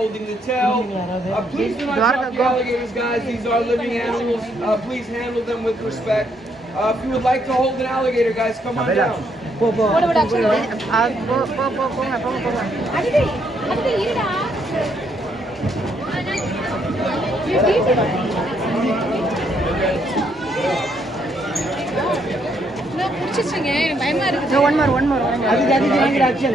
holding the tail. Please do not drop the alligators, guys. These are living animals. Please handle them with respect. If you would like to hold an alligator, guys, come on down. One more. Action.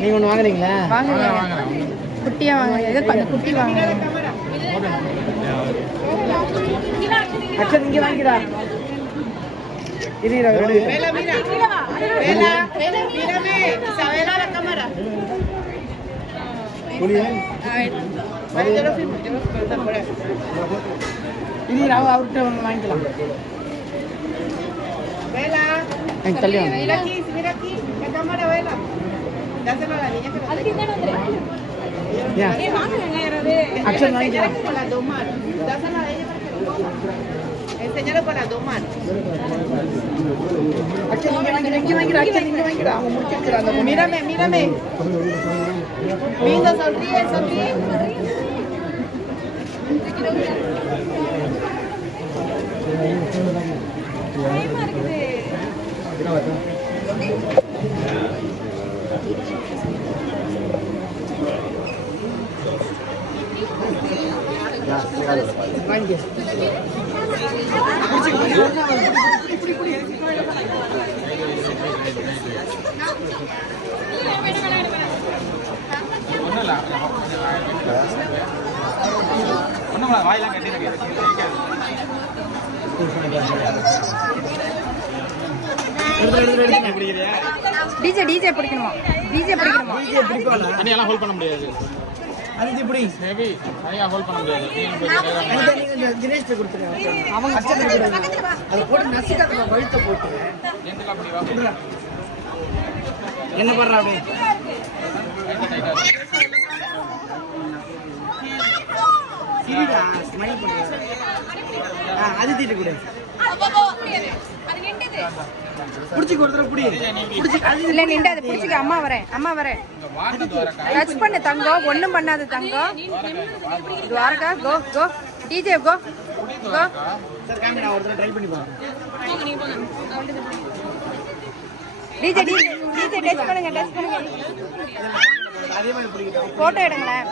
நீங்க ஒண்ணு வாங்குறீங்களா? வாங்குங்க. குட்டியா வாங்குங்க. எது பண்ண குட்டி வாங்குங்க. அச்சா இங்க வாங்கிடா. இரிடா ready. Vela, mira. Vela, mírame. Isabela la cámara. Muy bien. A ver. Vale, yo lo filmo. இரிடா அவர்ட்ட வாங்கிக்கலாம். Vela. Mira aquí. La cámara, Vela. Dáselo a la niña que அதுக்கு என்ன வந்து? Ya. ஏய் வாங்குங்க யாராவது. Action வாங்கிக்கலாம். Con las dos manos. Dáselo a ella para que lo coja. Enséñalo con las dos manos. Action இங்க வாங்கிடா. அவன் முடிச்சிருக்கான். Mírame. Lindo, sonríe. பயமா இருக்குது. வாங்கி வாயிலாம் கட்டிருக்கு டிஜே பிடிக்கணுமா? தனியெல்லாம் ஹோல்ட் பண்ண முடியாது. அது இப்படி ஹெவி தனியாக ஹோல்ட் பண்ண முடியாது. நீங்க தினேஷ்ட கொடுத்துருங்க. அவங்க அச்சத்தை அதை போட்டு நசிக்காத வழுத்த போட்டு என்ன பண்றா அப்படி சரிடா ஸ்மைல் பண்ணுங்க. அது தீட்டு கூட புடிச்சு கொடுத்துற புடி புடிச்சு அது இல்ல நின்று அதை புடிச்சுக்க. அம்மா வரேன் டச் பண்ணு தங்கம். ஒண்ணும் பண்ணாத தங்கம். துவாரகா கோ டிஜே கோ சார் கேமரா ஒரு தடவை ட்ரை பண்ணி பாருங்க. டிஜே டச் பண்ணுங்க. அதே மாதிரி போட்டோ எடுங்களேன்.